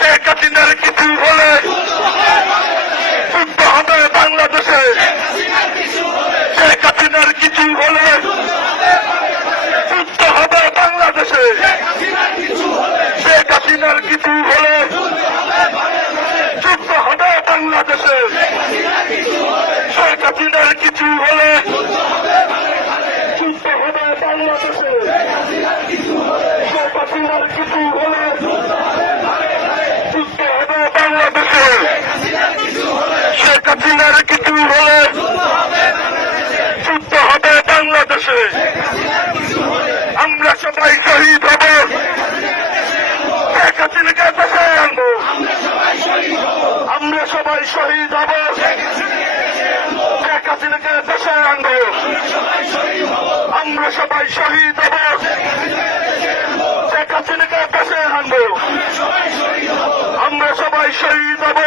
শেখ হাসিনার কিছু হলে যুদ্ধ হবে বাংলাদেশে। শেখ হাসিনার কিছু হলে যুদ্ধ হবে বাংলাদেশে। শেখ হাসিনার কিছু হলে যুদ্ধ হবে বাংলাদেশে। শেখ হাসিনার কিছু হলে যুদ্ধ হবে বাংলাদেশে। শেখ হাসিনার কিছু হলে যুদ্ধ হবে বাংলাদেশে। শেখ হাসিনার কিছু হলে যুদ্ধ হবে বাংলাদেশে। আমরা সবাই শহীদ হব, শেখ হাসিনাকে দেশে আনবো। আমরা সবাই শহীদ হব, শেখ হাসিনাকে দেশে আনবো। আমরা সবাই শহীদ হব, শেখ হাসিনাকে দেশে আনবো। আমরা সবাই শহীদ হব,